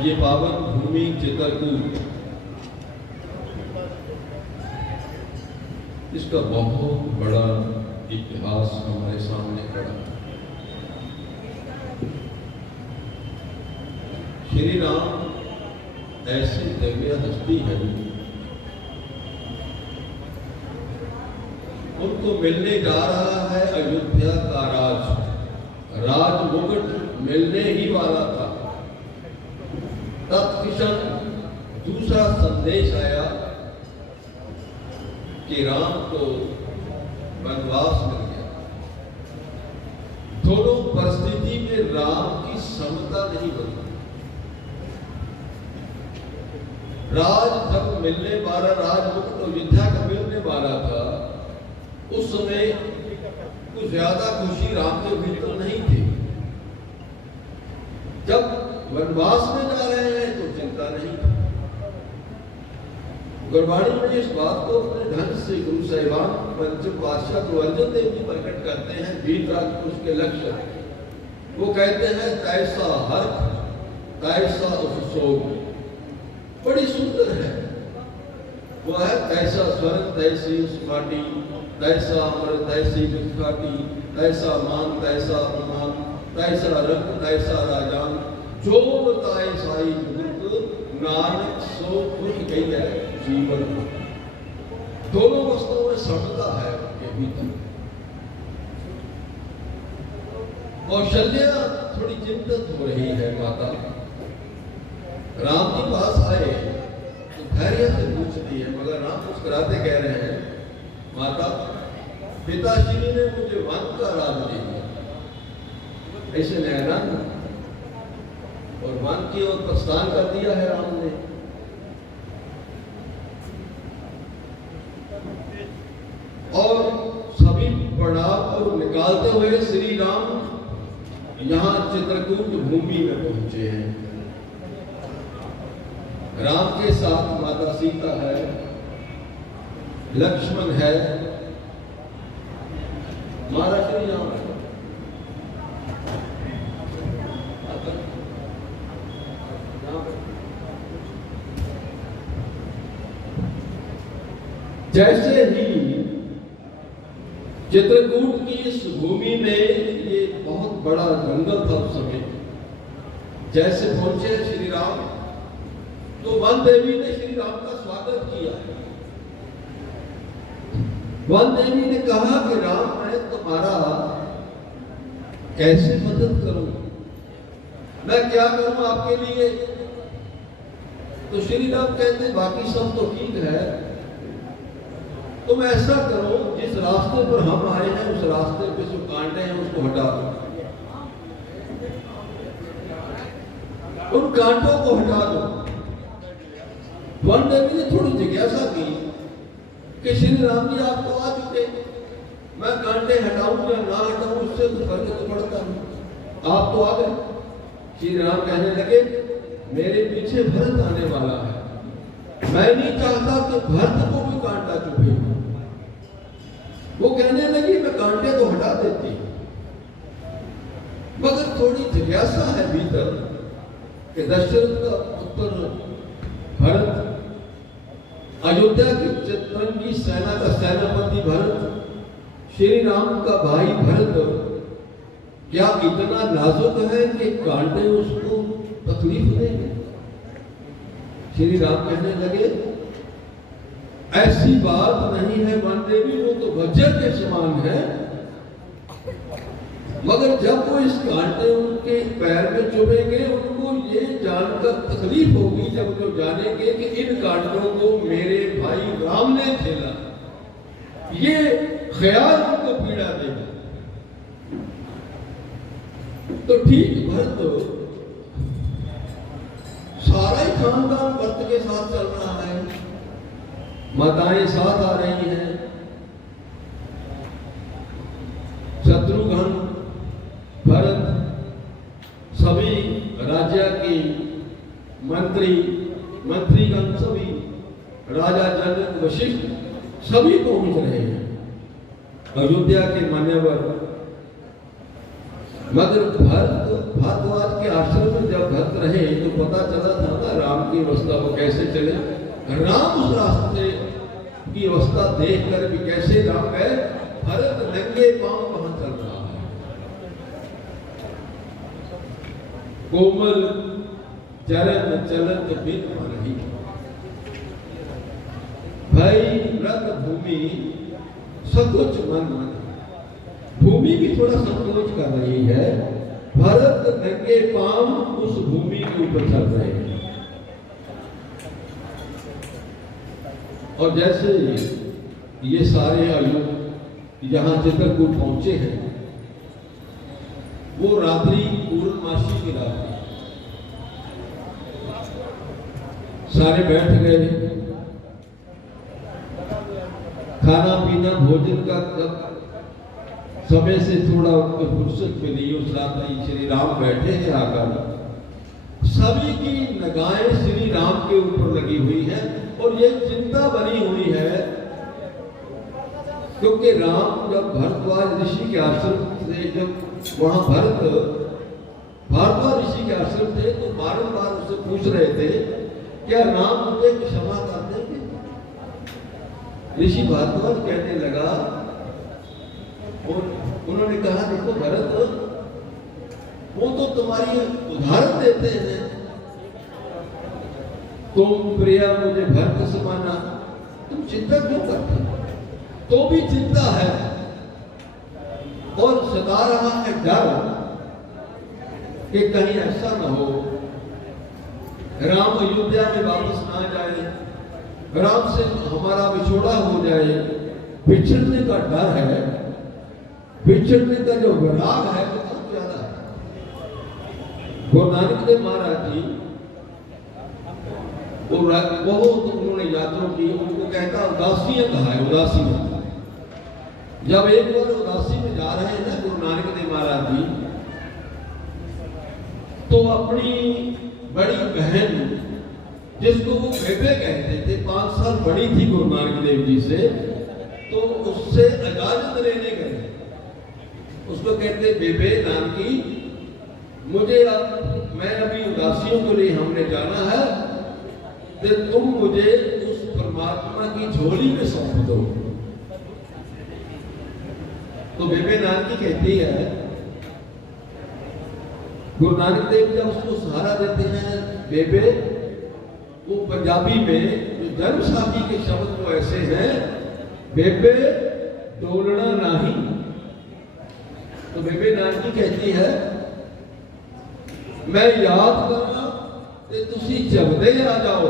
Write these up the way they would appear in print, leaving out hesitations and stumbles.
ये पावन भूमि चित्रकूट, इसका बहुत बड़ा इतिहास हमारे सामने खड़ा है। श्री राम ऐसी दिव्य हस्ती है, उनको मिलने जा रहा है अयोध्या का राज मुकुट मिलने ही वाला था। तत्क्षण दूसरा संदेश आया कि राम को वनवास मिल गया। दोनों परिस्थिति में राम की समता नहीं बनी। राज जब मिलने वाला, राज मुकुट अयोध्या का मिलने वाला था, उस समय कुछ ज्यादा खुशी राम के भीतर नहीं थी। जब वनवास में जा रहे हैं तो चिंता नहीं थी। गुरबाणी में इस बात को अपने ढंग से गुरु साहिबान पंचम पातशाह गुरु अर्जन देव जी प्रकट करते हैं। वीतराग पुरुष के लक्षण वो कहते हैं, तैसा हर्ष तैसा उपसोग, बड़ी सुंदर है। वह है तैसा स्वर्ग तैसी सुखाटी, तैसा अमर तैसी विखाटी, तैसा मान तैसा अपमान, तैसा रंग तैसा राजान, जो बताए साई जुगत, नानक सो खुद गई है जीवन। दोनों वस्तुओं में समता है उनके भीतर। कौशल्या थोड़ी चिंतित हो रही है। माता राम के पास आए तो धैर्य से पूछती है, मगर राम मुस्कुराते कह रहे हैं, माता पिताश्री ने मुझे वन का राज दे दिया। ऐसे नैरान और वन की ओर प्रस्थान कर दिया है राम ने। और सभी पड़ाव को निकालते हुए श्री राम यहां चित्रकूट भूमि में पहुंचे हैं। राम के साथ माता सीता है, लक्ष्मण है, महाराज श्री राम है। जैसे ही चित्रकूट की इस भूमि में, ये बहुत बड़ा जंगल था उस समय, जैसे पहुंचे श्री राम तो वन देवी ने श्री राम का स्वागत किया। वन देवी ने कहा कि राम, मैं तुम्हारा कैसे मदद करूं, मैं क्या करूं आपके लिए? तो श्री राम कहते, बाकी सब तो ठीक है, तुम ऐसा करो, जिस रास्ते पर हम आए हैं उस रास्ते पे जो कांटे हैं उसको हटा दो, उन कांटों को हटा दो। वन देवी ने थोड़ी जिज्ञासा की कि श्री राम जी आप तो आ चुके, मैं कांटे हटाऊं या ना हटाऊं उससे तो फर्क तो पड़ता नहीं, आप तो आ गए। श्री राम कहने लगे, मेरे पीछे भरत आने वाला है, मैं नहीं चाहता कि भरत को भी कांटा चुभे। वो कहने लगी, मैं कांटे तो हटा देती, मगर थोड़ी जिज्ञासा है भीतर कि दशरथ का पुत्र भरत, अयोध्या की चित्रंगी सेना का सेनापति भरत, श्री राम का भाई भरत क्या इतना नाजुक है कि कांटे उसको तकलीफ देंगे? श्री राम कहने लगे, ऐसी बात नहीं है वन देवी, वो तो वज्र के समान है, मगर जब वो इस कांटे उनके पैर में चुभेंगे उनको ये जानकर तकलीफ होगी, जब वो जानेंगे कि इन कांटों को मेरे भाई राम ने झेला, ये ख्याल उनको पीड़ा देगा। तो ठीक भरत, सारा ही खानदान भरत के साथ चल रहा है, माताएं साथ आ रही हैं, शत्रुघ्न, भरत, सभी राज्य के मंत्रीगण, सभी राजा जनक, वशिष्ठ सभी पहुंच रहे हैं। अयोध्या के मान्यवर मगर भारद्वाज के आश्रम में जब भक्त रहे तो पता चला था ना राम की अवस्था वो कैसे चले। राम उस रास्ते की अवस्था देख कर भी कैसे राम गए, भरत नंगे पांव वहां चल रहा है। कोमल चरण चलत बिन रही, भाई व्रत भूमि सकुच मन मन, भूमि भी थोड़ा संकोच कर रही है। भरत नंगे पांव उस भूमि के ऊपर चल रहे हैं। और जैसे ये सारे आयु यहां चित्रकूट पहुंचे हैं, वो रात्रि पूर्णमासी की रात्रि, सारे बैठ गए, खाना पीना भोजन का समय से थोड़ा उनको फुर्सत मिली। उस रात्रि श्री राम बैठे हैं आकर, सभी की निगाहें श्री राम के ऊपर लगी हुई है और ये चिंता बनी हुई है, क्योंकि राम जब भरद्वाज ऋषि के आश्रम से, जब वहां भारद्वाज ऋषि के आश्रम थे तो बारंबार उससे पूछ रहे थे, क्या राम मुझे क्षमा कर देंगे? ऋषि भारद्वाज कहने लगा, और उन्होंने कहा, देखो भरत, वो तो तुम्हारी उदाहरण देते हैं, तुम प्रिया मुझे भरत समाना, तुम चिंता क्यों करते? तो भी चिंता है और सता रहा है डर कि कहीं ऐसा न हो राम अयोध्या में वापस ना जाए, राम से हमारा विछोड़ा हो जाए। बिछड़ने का डर है, बिछड़ने का जो विराग है वो बहुत ज्यादा है। गुरु नानक देव महाराज जी बहुत उन्होंने यात्रा की, उनको कहता उदासियां कहा है, उदासियां। जब एक बार उदासी में जा रहे हैं ना गुरु नानक देव महाराज जी, तो अपनी बड़ी बहन, जिसको वो बेबे कहते थे, 5 साल बड़ी थी गुरु नानक देव जी से, तो उससे इजाजत लेने गए। उसको कहते, बेबे नानकी, मुझे मैं अभी उदासियों के लिए हमने जाना है, तो तुम मुझे उस परमात्मा की झोली में सौंप दो। तो बेबे नानकी कहती है, गुरु नानक देव जब उसको सहारा देते हैं, बेबे, वो पंजाबी में जो जन्म साथी के शब्द वो ऐसे हैं, बेबे डोलना नहीं। तो बेबे नानकी कहती है, मैं याद करना ते तुसी जगदे आ जाओ,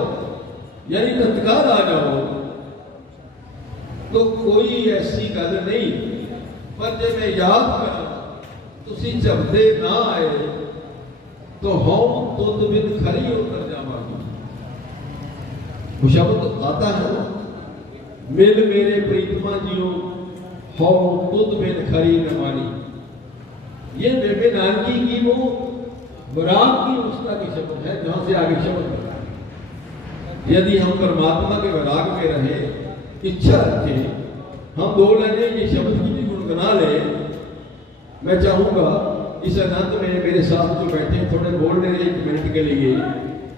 यानी तत्काल आ जाओ। तो कोई ऐसी गल नहीं, पर जब मैं याद करा तुसी जगदे ना आए तो हम तुद बिन खरी होकर जावांगे। वो शब्द आता है ना, मिल मेरे प्रीतमा जियो, हो तुद बिन खरी न मानी। ये बेबे नानकी की वो बरात की अवस्था की शब्द है, जहां से आगे शब्द बना है। यदि हम परमात्मा के विराग में रहे, इच्छा रखें, हम 2 लाइनें ये शब्द की भी गुनगुना ले। मैं चाहूंगा इस आनंद में मेरे साथ जो बैठे थोड़े बोल रहे 1 मिनट के लिए,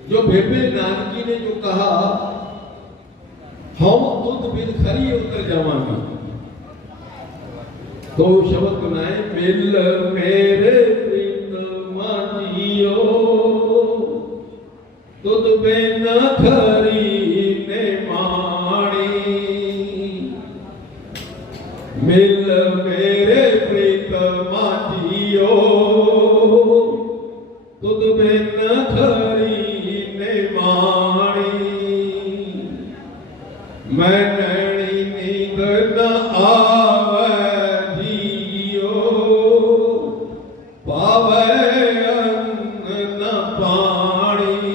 जो बेबे नानकी ने जो कहा, हम तुद बिन खरी उतर जावांगे, तो शब्द बनाए, मिल मेरे प्रीतमा जियो, तुद बिन खरी ने माणी। मिल मेरे प्रीतमा जियो, तुद बिन खरी ने माणी। मैं नैनी नींद न आवे जियो, पावे अन्न न पानी।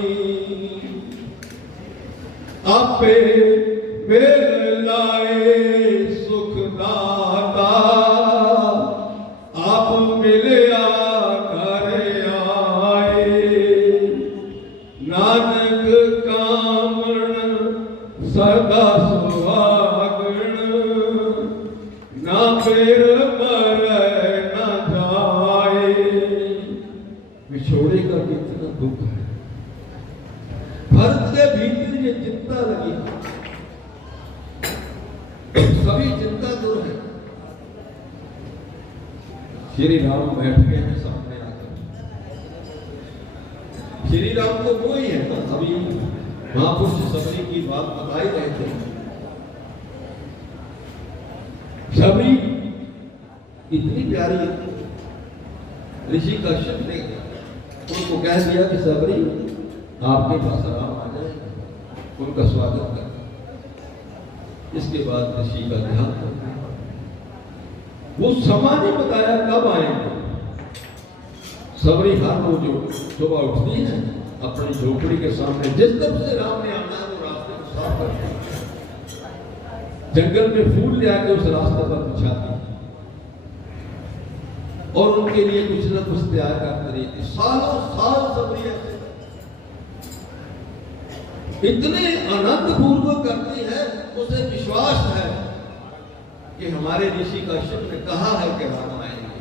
आपे मेरे लाए सुख दाता, आप मिलिया कर आए। नानक कामण सदा सुहागण, ना फिर मरे न जाए। भरत के भीतर ये चिंता लगी, सभी चिंता दूर है। श्री राम बैठ गए हैं सामने आकर। श्री राम को वो ही है ना, अभी महापुरुष सबरी की बात बताई रहे थे। सबरी इतनी प्यारी ऋषि कश्यप ने उनको कह दिया कि सबरी आपके पास राम आ जाएगा, उनका स्वागत कर। इसके बाद ऋषि का ध्यान करना, वो समय नहीं बताया कब आएंगे। सबरी हर रोज सुबह उठती है, अपनी झोपड़ी के सामने जिस तरफ से राम ने आना है वो रास्ते को साफ करती है, जंगल में फूल ले आके उस रास्ते पर बिछाती है और उनके लिए कुछ न कुछ तैयार करते रहती। सालों साल सबरी ऐसे इतने आनंद पूर्वक करती है, उसे विश्वास है कि हमारे ऋषि कश्यप ने कहा है कि राम आएंगे।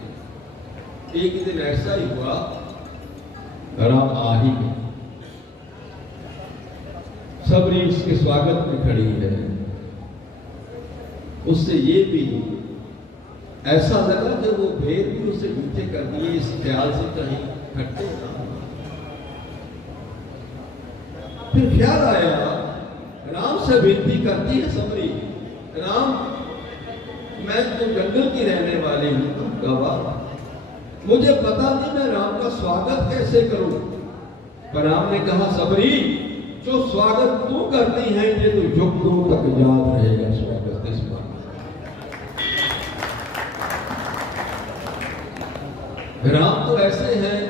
एक दिन ऐसा ही हुआ, राम आ ही गए। सबरी उसके स्वागत में खड़ी है। उससे ये भी ऐसा लगा कि वो भेद भी उसे मीठे कर दिए, इस ख्याल से कहीं खट्टे ना। फिर ख्याल आया, राम से विनती करती है सबरी, राम मैं तो जंगल की रहने वाली हूं, गवाह, मुझे पता नहीं मैं राम का स्वागत कैसे करूं। पर राम ने कहा, सबरी जो स्वागत तू करती है ये तो युगों तक याद रहेगा स्वागत। इस बात राम तो ऐसे हैं,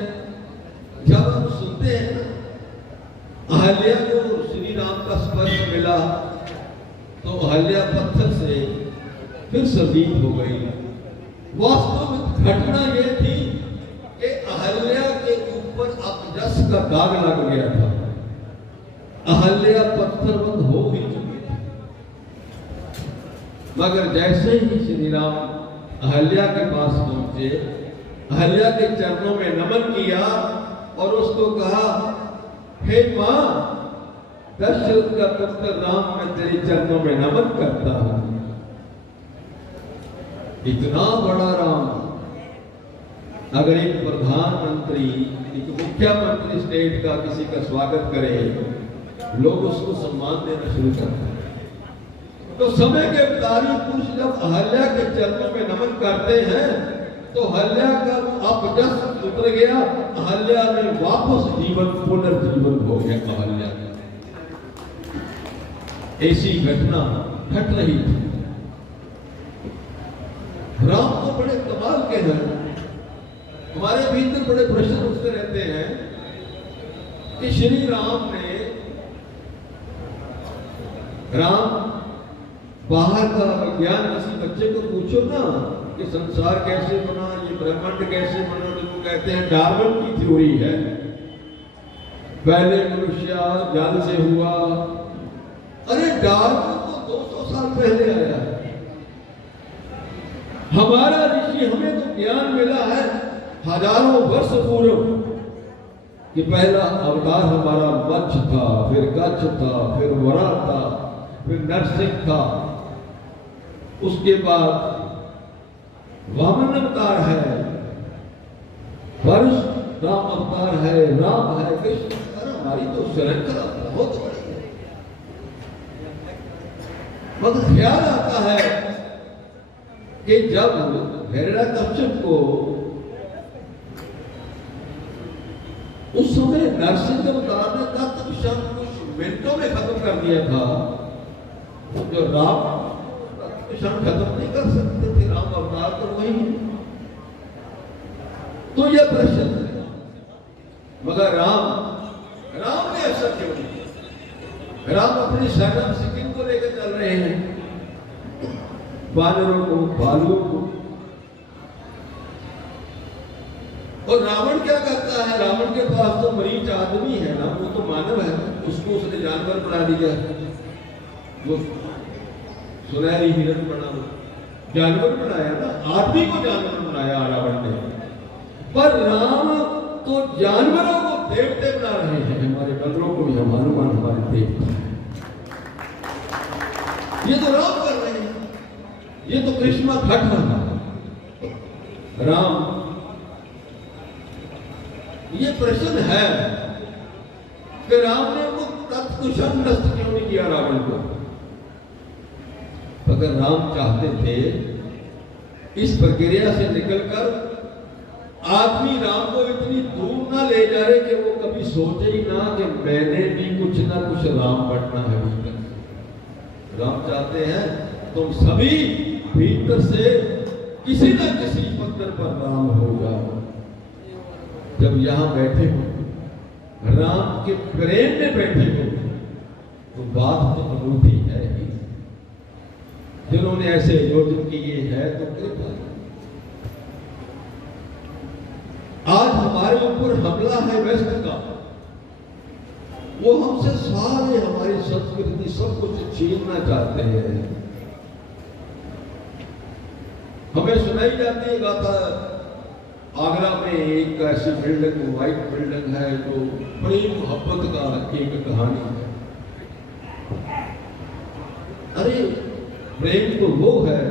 जब हम सुनते हैं अहल्या को श्री राम का स्पर्श मिला तो अहल्या पत्थर से फिर सजीव हो गई। वास्तव में घटना यह थी कि अहल्या के ऊपर अपजस का दाग लग गया था। अहल्या पत्थरबंद हो ही चुकी थी, मगर जैसे ही श्री राम अहल्या के पास पहुंचे, अहल्या के चरणों में नमन किया और उसको कहा, हे मां दशरथ का पुत्र राम, मैं तेरे चरणों में नमन करता हूं। इतना बड़ा राम, अगर एक प्रधानमंत्री, एक मुख्यमंत्री स्टेट का किसी का स्वागत करे, लोग उसको सम्मान देना शुरू करते हैं। तो समय के मुताबिक पुरुष जब अहल्या के चरणों में नमन करते हैं तो अहल्या का अपजस उतर गया, अहल्या ने वापस जीवन, पुनर्जीवन हो गया अहल्या का। ऐसी घटना घट रही थी। राम तो बड़े कमाल के हैं, हमारे भीतर बड़े प्रश्न उठते रहते हैं कि श्री राम ने, राम बाहर का विज्ञान किसी बच्चे को पूछो ना कि संसार कैसे बना, ये ब्रह्मांड कैसे बना, तो वो कहते हैं डार्विन की थ्योरी है, पहले मनुष्य जल से हुआ। अरे डार्विन तो 200 साल पहले आया है। हमारा ऋषि, हमें तो ज्ञान मिला है हजारों वर्ष पूर्व कि पहला अवतार हमारा मत्स्य था, फिर गच्छ था, फिर वरा था, फिर नरसिंह था, उसके बाद वामन अवतार है, परशुराम अवतार है, राम है, कृष्ण। हमारी तो श्रृंखला बहुत बड़ी है। मगर ख्याल आता है कि जब हिरण्यकश्यप को उस समय नरसिंह अवतार ने तत्व विषम कुछ मिनटों में खत्म कर दिया था, जो राम विषम खत्म नहीं कर सकते थे, राम अवतार तो वही। तो यह प्रश्न है, मगर राम ने ऐसा क्यों नहीं? राम अपनी सेना सिक्किम को लेकर चल रहे हैं, वानरों को, भालुओं को। और रावण क्या करता है? रावण के पास तो मरीज आदमी है ना, वो तो मानव है, उसको उसने जानवर बना दिया, वो सुनहरी हिरण बना, जानवर बनाया ना, आदमी को जानवर बनाया रावण ने। पर राम तो जानवरों को देवते बना रहे हैं। हमारे बंदरों को भी हम हनुमान देवता है। ये तो राम कर रहे हैं, ये तो कृष्ण घट रहा है। राम, ये प्रश्न है कि राम ने वो तत्कुशल नष्ट क्यों नहीं किया रावण को? अगर राम चाहते थे इस प्रक्रिया से निकलकर आदमी राम को इतनी दूर ना ले जा रहे कि वो कभी सोचे ही ना कि मैंने भी कुछ ना कुछ राम बनना है भीतर। राम चाहते हैं तुम सभी भीतर से किसी न किसी पत्थर पर राम हो जाओ। जब यहां बैठे हो, राम के प्रेम में बैठे हो, तो बात तो अनूठी है ही। जिन्होंने ऐसे योजना किए हैं तो कृपा। आज हमारे ऊपर हमला है वेस्ट का, वो हमसे सारे हमारी संस्कृति सब कुछ छीनना चाहते हैं। हमें सुनाई जाती है गाथा, आगरा में एक ऐसी बिल्डिंग, व्हाइट बिल्डिंग है जो बड़ी मोहब्बत का एक कहानी है। अरे प्रेम तो वो है,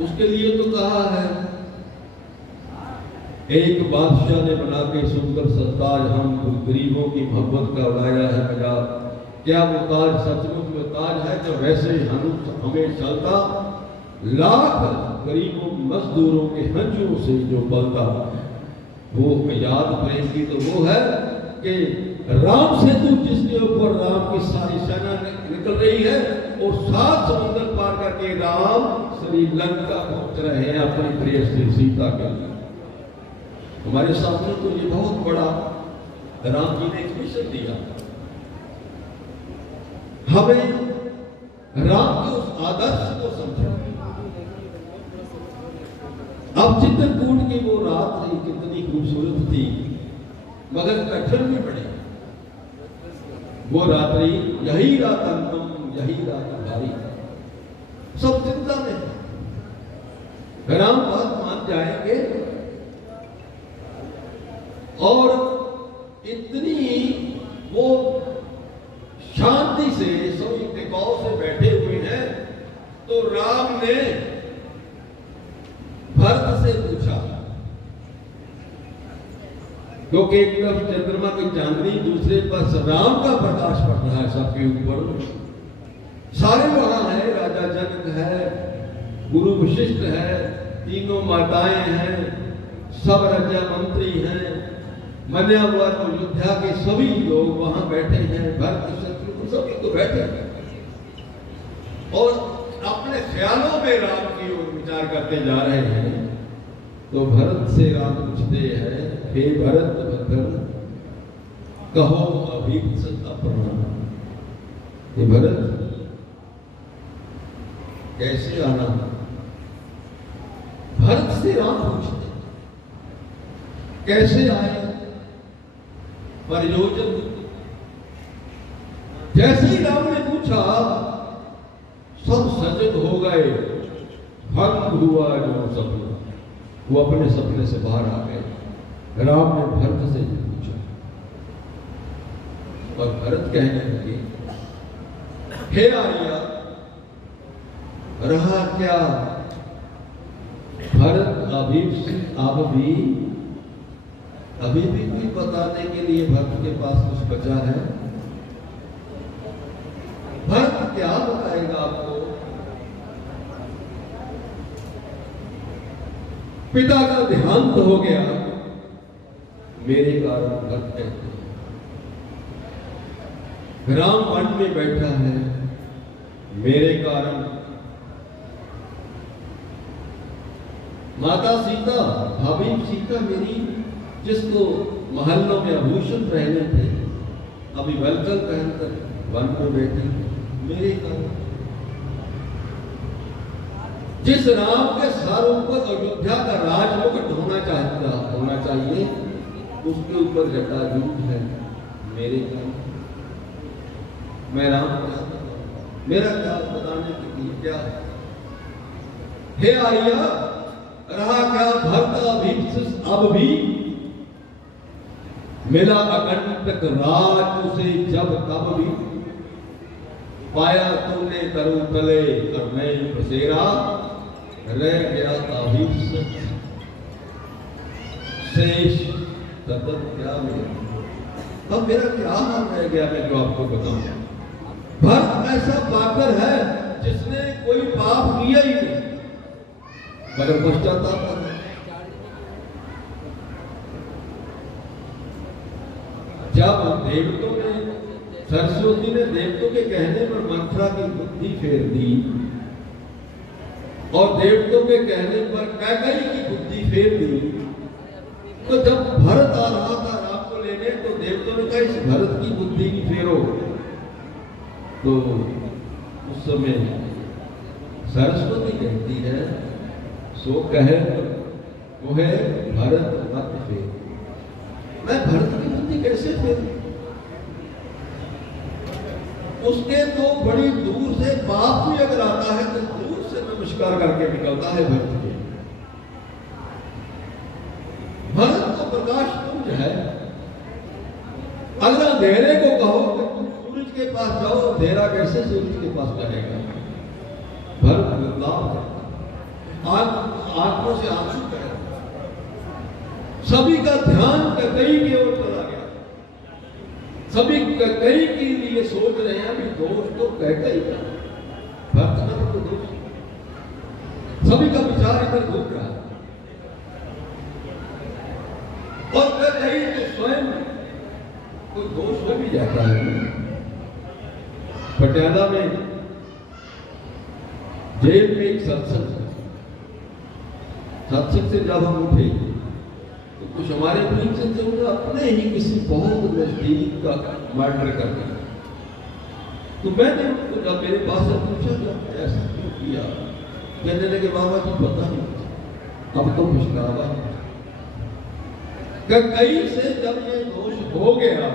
उसके लिए तो कहा है एक बादशाह ने बना के सुंदर सा ताज हम गरीबों की मोहब्बत का उड़ाया है मजाक। क्या वो ताज सचमुच में ताज है जो वैसे हमें चलता? लाख गरीबों मजदूरों के हंजुओं से जो पलता। वो याद प्रेम की तो वो है कि राम सेतु जिसके ऊपर राम की सारी सेना निकल रही है, और 7 समुद्र पार करके राम श्रीलंका पहुंच रहे हैं अपनी प्रिय श्री सीता के लिए। हमारे सामने तो ये बहुत बड़ा राम जी ने एक मिशन दिया। हमें राम के उस आदर्श को समझना। अब चित्रकूट की वो रात कितनी खूबसूरत थी, मगर कठिन भी पड़ी। वो रात्रि, यही रात अंतम, यही रात भारी। सब चिंता में, राम बात मान जाएंगे और इतनी वो शांति से सभी टिकाव से बैठे हुए हैं। तो राम ने भरत से पूछा, क्योंकि एक तरफ चंद्रमा की चांदनी, दूसरे पर राम का प्रकाश पड़ रहा है सबके ऊपर। सारे वहां हैं, राजा जनक है, गुरु वशिष्ठ है, तीनों माताएं हैं, सब राजा मंत्री हैं, मन्यावर अयोध्या के सभी लोग वहां बैठे हैं, भरत शत्रुघ्न सभी तो बैठे हैं और अपने ख्यालों में राम की ओर विचार करते जा रहे हैं। तो भरत से राम पूछते हैं, हे भरत भद्र, कहो अभीप्सित अपना। हे भरत, कैसे आना? भरत से राम पूछते कैसे आए? प्रयोजन। जैसे ही राम ने पूछा, सब सजग हो गए, भंग हुआ जो सपना। वो अपने सपने से बाहर आ गए। राम ने भरत से पूछा और भरत कहने लगे, हे आर्या, रहा क्या? भरत अभी भी कोई बताने के लिए भरत के पास कुछ बचा है? भरत क्या बताएगा आपको? पिता का देहांत हो गया, मेरे कारण भरत कहते हैं। राम वन में बैठा है, मेरे कारण। माता सीता, भाभी सीता मेरी, जिसको महलों में आभूषण पहने थे, अभी वलकल पहनकर वन में बैठे, मेरे कारण। जिस राम के सारों पर अयोध्या का राजमुकुट होना चाहिए, उसके ऊपर जटाजूट है, मेरे कारण। मैं राम बताता हूं, मेरा क्या बताने के लिए क्या है? हे आर्या, रहा क्या? भक्त अब भी मिला अकंटक राज उसे जब तब भी, पाया तुमने तरु तले और मैं बसेरा, रह गया ताबीर शेष सतत क्या मेरा। अब मेरा क्या हाल रह गया मैं जो आपको बताऊं। भरत ऐसा पाकर है जिसने कोई पाप किया ही नहीं, मगर पश्चाताप कर। जब देवतों ने, सरस्वती ने देवतों के कहने पर मंथरा की बुद्धि फेर दी और देवतों के कहने पर कैकेयी की बुद्धि फेर दी, तो जब भरत आ रहा था राम को लेने तो देवतों ने कहा इस भरत की बुद्धि की फेरो। तो उस समय सरस्वती कहती है सो कहे वो है भरत मत फेर। मैं भरत की बुद्धि कैसे फेरूं? उसके तो बड़ी दूर से पाप भी अगर आता है तो दूर से नमस्कार करके निकलता है भरत के। भरत तो प्रकाश पुंज है। अगर अंधेरे को कहो कि तुम सूरज के पास जाओ, अंधेरा कैसे सूरज के पास जाएगा? भरत बदलाव है, आंखों से आंसू बह रहे। सभी का ध्यान कैकेयी की ओर चला गया। सभी कैकेयी के लिए सोच रहे हैं अभी दोष तो कैकेयी का, भरत का तो दोष। सभी का विचार इधर घूम रहा है और कैकेयी तो स्वयं कोई दोष हो भी जाता है। पटियाला में जेल में एक सत्संग से जब हम उठे तो कुछ हमारे बीच से उन्होंने अपने ही किसी बहुत नजदीक का मर्डर कर दिया। तो मैंने उनको जब मेरे पास से पूछा कि ऐसा क्यों किया, कहने लगे बाबा जी पता नहीं, अब तो पछतावा। कैकेयी से जब ये दोष हो गया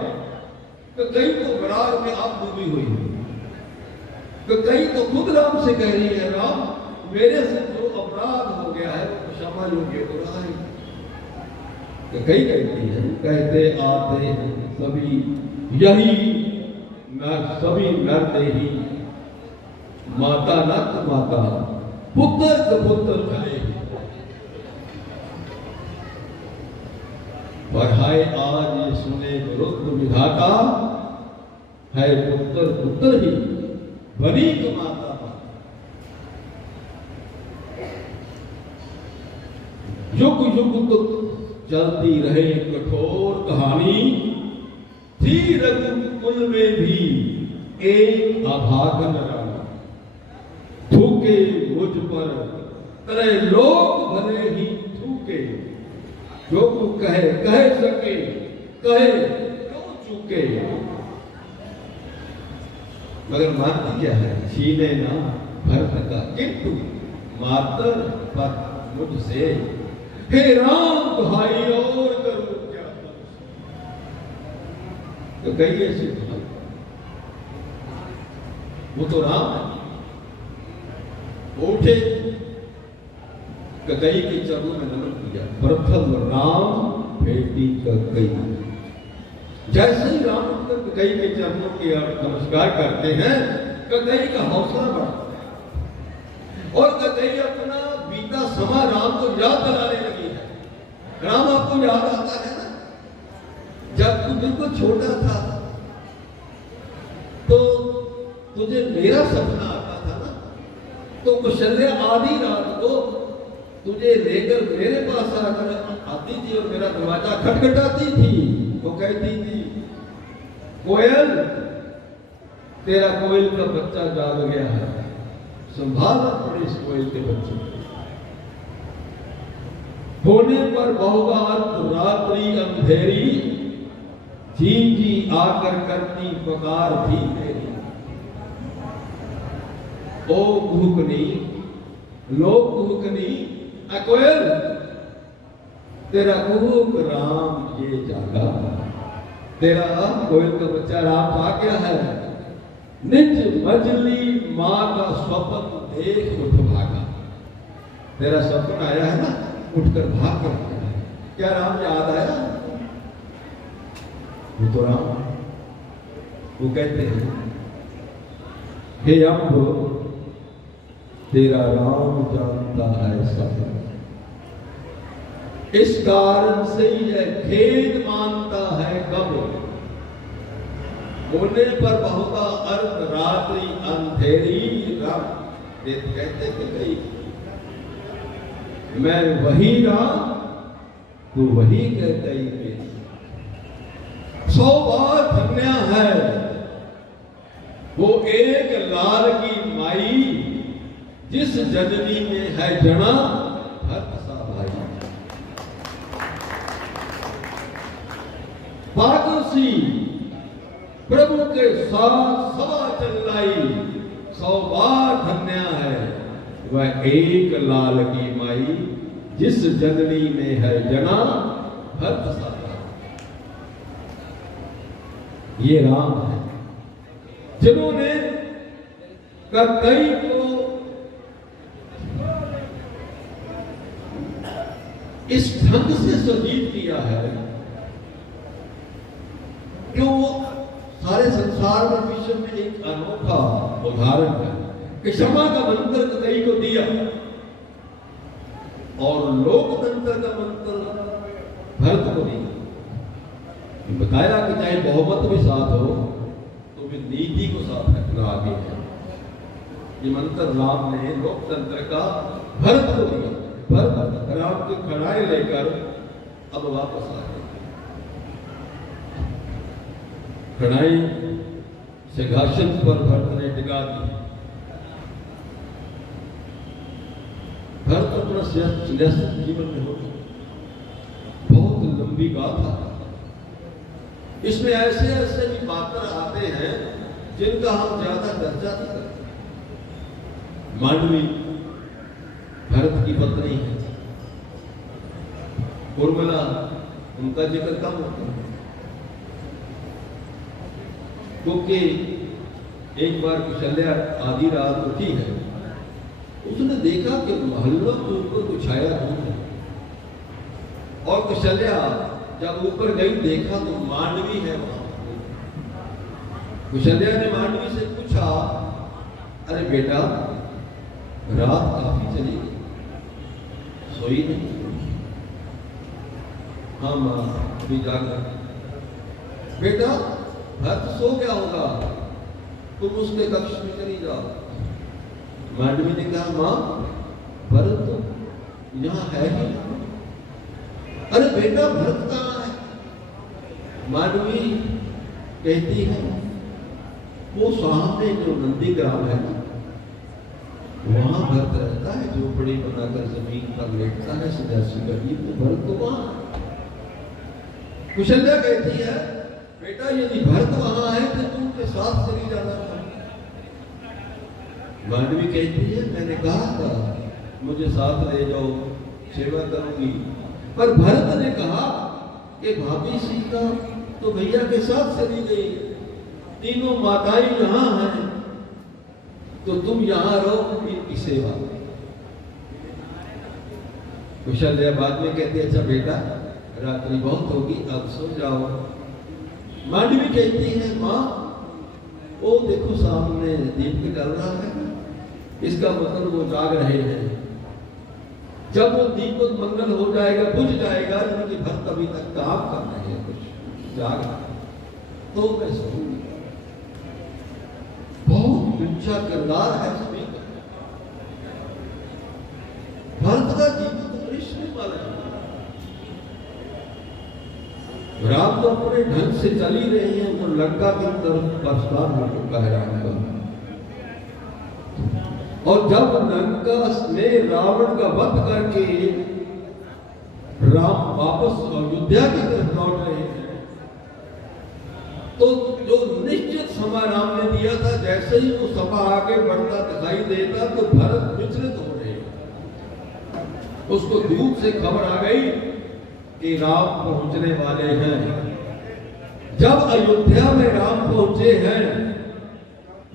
तो कई तो विराग में आप डूबी हुई है, तो कई तो खुद राम से कह रही है राम मेरे से जो अपराध हो गया है वो क्षमा योग्य हो रहा है। तो कई कहती है कहते आते हैं सभी यही नर, सभी नर ही माता नत माता पुत्र कपुत्र भले। पढ़ाए आज ये सुने विरुद्ध विधाता, है पुत्र पुत्र ही बनी तो माता। युग युग तो चलती रहे कठोर कहानी, थी रघुकुल में भी एक अभागन रानी। थूके मुझ पर करे लोग भले ही थूके, जो तू कह सके कहे क्यों चूके। मगर मानती क्या है छीने ना भरत का किंतु मातर पर मुझसे, हे राम भाई और करूं क्या। तो कही ऐसी वो तो राम है। उठे कैकेयी के चरणों में नमन किया, प्रथम राम भेटी कैकेयी। जैसे ही राम कैकेयी के चरणों की नमस्कार करते हैं कैकेयी का हौसला बढ़ता है और कैकेयी अपना बीता समा राम को याद दिलाने लगी है। राम आपको याद आता है ना, जब तू बिल्कुल छोटा था तो तुझे मेरा सपना आता था ना, तो कौशल्या आधी रात को तुझे लेकर मेरे पास आकर आती थी और मेरा दरवाजा खटखटाती थी। वो कहती थी कोयल तेरा कोयल का बच्चा जाग गया है, संभालना पड़े इस कोयल के बच्चे। होने पर बहुबार रात्रि अंधेरी, जी जी आकर करती पुकार थी मेरी। ओ कुहकनी लो कुहकनी कोयल तेरा कुहक राम ये जागा। तेरा कोयल का बच्चा राम आ गया है। निज मजली माँ का स्वप्न देख उठ भागा। तेरा स्वप्न आया है ना, उठकर भाग कर। क्या राम याद आया? वो तो राम, वो कहते हैं हे अम्ब तेरा राम जानता है सब, इस कारण से यह खेद मानता है कब, होने पर बहुता अर्थ रात्रि अंधेरी राम। कहते थे कई मैं वही राम तू वही कहते ही मेरी, 100 बार धन्या है वो एक लाल की माई, जिस जननी में है जना भक्त सा भाई। पागसी प्रभु के साथ सवा चलाई, 100 बार धन्या है वह एक लाल की माई, जिस जननी में है जना भक्त सा भाई। ये राम है जिन्होंने कई को इस ढंग से सजीव किया है कि वो सारे संसार में विश्व में एक अनोखा उदाहरण है कि क्षमा का मंत्र कई को दिया और लोकतंत्र का मंत्र भरत को दिया। बताया कि चाहे बहुमत भी साथ हो तो भी नीति को साथ रखना आगे है। ये मंत्र राम ने लोकतंत्र का भरत को दिया। भरत राम की कड़ाई लेकर अब वापस आ गए। कड़ाई सिंहासन पर भरत ने टिका दी। भरत अपना सियासत जीवन में हो बहुत लंबी गाथा, इसमें ऐसे ऐसे भी पात्र आते हैं जिनका हम ज्यादा चर्चा नहीं करते। मांडवी भरत की पत्नी है, उर्मिला उनका जिक्र कम होता है क्योंकि एक बार कौशल्या आधी रात उठी है, उसने देखा कि महल्लों के ऊपर कुछ छाया नहीं है और कौशल्या जब ऊपर गई देखा तो मांडवी है वहां। कौशल्या ने मांडवी से पूछा, अरे बेटा रात काफी चली गई, सोई नहीं? हाँ मां अभी जाकर। बेटा भरत सो गया होगा, तुम उसके कक्ष में चली जाओ। मांडवी ने कहा मां भरत तो यहाँ है ही। अरे बेटा भरत कहाँ है? मांडवी कहती है वो सामने जो नंदीग्राम है ना वहां भरत रहता है, झोपड़ी बनाकर जमीन पर लेटता है सन्यासी का गीत, भरत तो वहां। कौशल्या कहती है बेटा यदि भरत वहां है तो तुम के साथ चली जाना था। मांडवी कहती है मैंने कहा था मुझे साथ ले जाओ, सेवा करूंगी, पर भरत ने कहा कि भाभी सीता तो भैया के साथ चली गई, तीनों माताएं यहां हैं तो तुम यहां रहो इनकी सेवा। कौशल्या बाद में कहती है अच्छा बेटा रात्रि बहुत होगी अब सो जाओ। मांडवी कहती है मां वो देखो सामने दीप जल रहा है, इसका मतलब वो जाग रहे हैं। जब वो दीपक मंगल हो जाएगा बुझ जाएगा, यानी कि भक्त अभी तक काम कर रहे हैं कुछ जाग तो मैं सोऊंगी। बहुत ऊंचा किरदार है इसमें। भरत का जीवन तो कृष्ण वाला है। राम तो अपने ढंग से चल ही रहे हैं, तो लंका की तरफ प्रस्थान हो चुका है राम का। और जब लंका में रावण का वध करके राम वापस अयोध्या की तरफ लौट रहे हैं तो जो निश्चित समय राम ने दिया था, जैसे ही वो सभा आगे बढ़ता दिखाई देता तो भरत विचलित हो रहे। उसको दूर से खबर आ गई कि राम पहुंचने वाले हैं। जब अयोध्या में राम पहुंचे हैं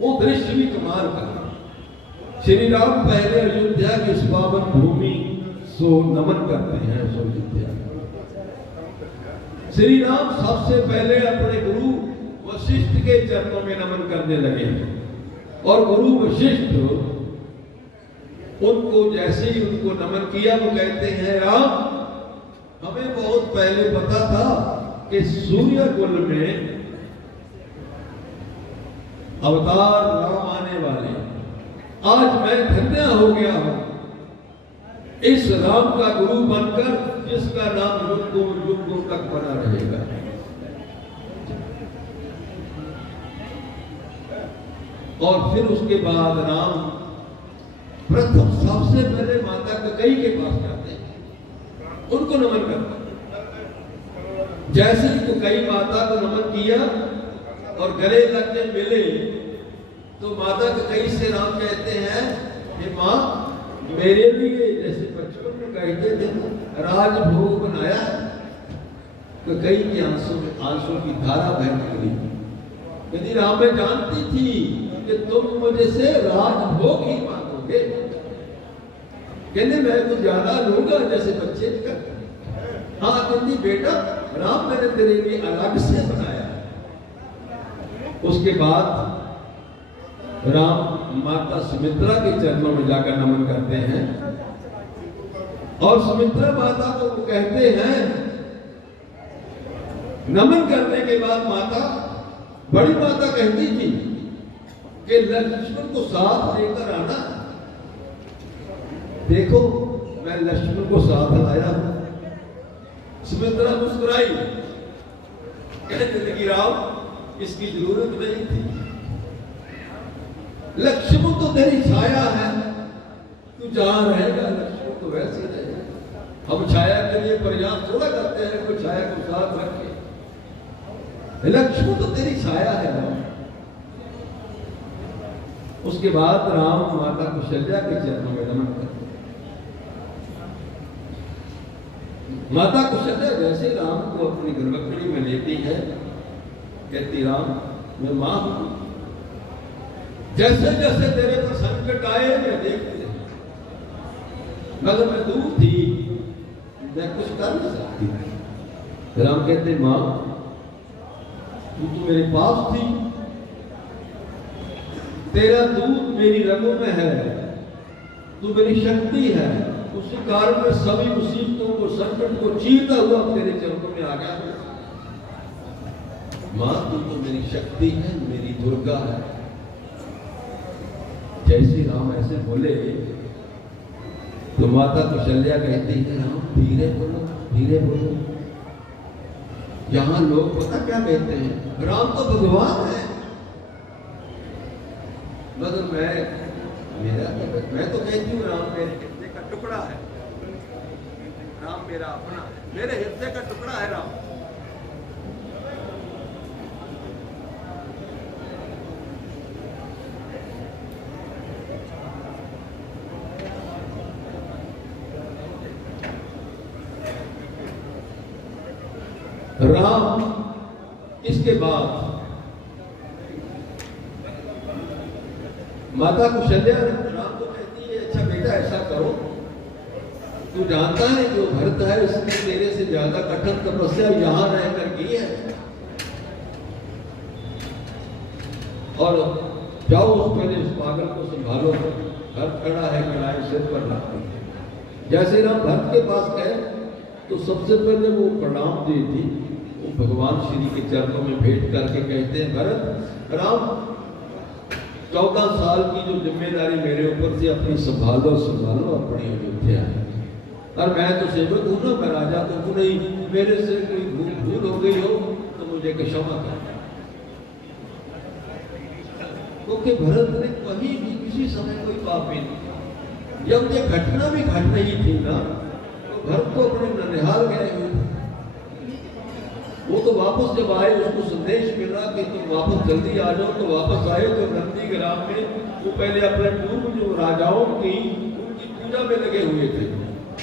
वो दृश्य भी कमाल का। श्री राम पहले अयोध्या की इस पावन भूमि सो नमन करते हैं, सो अयोध्या श्री राम सबसे पहले अपने गुरु वशिष्ठ के चरणों में नमन करने लगे और गुरु वशिष्ठ उनको जैसे ही उनको नमन किया वो कहते हैं राम, हमें बहुत पहले पता था कि सूर्य कुल में अवतार राम आने वाले, आज मैं धन्य हो गया हूं इस राम का गुरु बनकर, जिसका नाम युगों तक बना रहेगा। और फिर उसके बाद राम प्रथम सबसे पहले माता कैकेयी के पास जाते हैं, उनको नमन करते हैं। जैसे ही कैकेयी माता को नमन किया और गले लग के मिले तो माता कैकेयी से राम कहते हैं कि मां, मेरे लिए जैसे बचपन में कहते थे राजभोग बनाया, कैकेयी के आंसू की धारा बह निकली। यदि राम में जानती थी कि तुम मुझे से राजभोग ही मांगोगे, कहने मैं कुछ ज्यादा लूंगा जैसे बच्चे करते। हाँ कहती बेटा, राम मैंने तेरे लिए अलग से बनाया। उसके बाद राम माता सुमित्रा के चरणों में जाकर नमन करते हैं और सुमित्रा माता को कहते हैं, नमन करने के बाद माता, बड़ी माता कहती थी कि लक्ष्मण को साथ लेकर आना। देखो मैं लक्ष्मण को साथ लाया हूं। सुमित्रा मुस्कुराई, कहने लगी राम, इसकी जरूरत नहीं थी, लक्ष्मण तो तेरी छाया है, तू जहां रहेगा लक्ष्मण तो वैसे ही रहेगा। हम छाया के लिए प्रयास थोड़ा करते हैं कोई छाया को साथ रखे, लक्ष्मण तो तेरी छाया है राम। उसके बाद राम माता कौशल्या के चरणों में नमन करते। माता कौशल्या जैसे राम को अपनी गर्भगृह में लेती है, कहती राम मैं मां हूं, जैसे जैसे तेरे पर संकट आए मैं देखती रही, मगर मैं दूर थी, मैं कुछ कर नहीं सकती। राम कहते मां, तू तो मेरे पास थी, तेरा दूध मेरी रगों में है, तू मेरी शक्ति है, उसी कारण में सभी मुसीबतों को संकट को चीरता हुआ तेरे चरणों में आ गया। मां तू तो मेरी शक्ति है, मेरी दुर्गा है। जैसे राम ऐसे बोले तो माता कौशल्या कहती है राम धीरे बोलो, धीरे बोलो। यहां लोग पता क्या कहते हैं, राम तो भगवान है, मगर मैं तो कहती हूँ राम मेरे हृदय का टुकड़ा है, राम मेरा अपना है, मेरे हृदय का टुकड़ा है राम। राम इसके बाद माता कौशल्या राम को कहती है, अच्छा बेटा ऐसा करो, तू जानता है जो भरत है उसने तेरे से ज्यादा कठिन तपस्या यहां रहकर की है, और जाओ उस पहले उस पागल को संभालो, भरत खड़ा है कड़ाई सिर पर रखते। जैसे राम भरत के पास गए तो सबसे पहले वो प्रणाम दी थी, वो भगवान श्री के चरणों में भेंट करके कहते हैं भरत, राम 14 साल की जो जिम्मेदारी मेरे ऊपर थी अपनी संभालो अपनी अयोध्या, और मैं तो सेवक हूं ना, मैं राजा तो हूं नहीं, मेरे से कोई भूल हो गई हो तो मुझे क्षमा कर। क्योंकि भरत ने कहीं भी किसी समय कोई पाप नहीं, जब ये घटना भी घट रही थी ना तो भरत को अपने ननिहाल गए हुए थे, वो तो वापस जब आए उसको संदेश मिला कि तुम वापस जल्दी आ जाओ, तो वापस आए तो नंदी ग्राम में वो पहले अपने पूर्व जो राजाओं की उनकी पूजा में लगे हुए थे।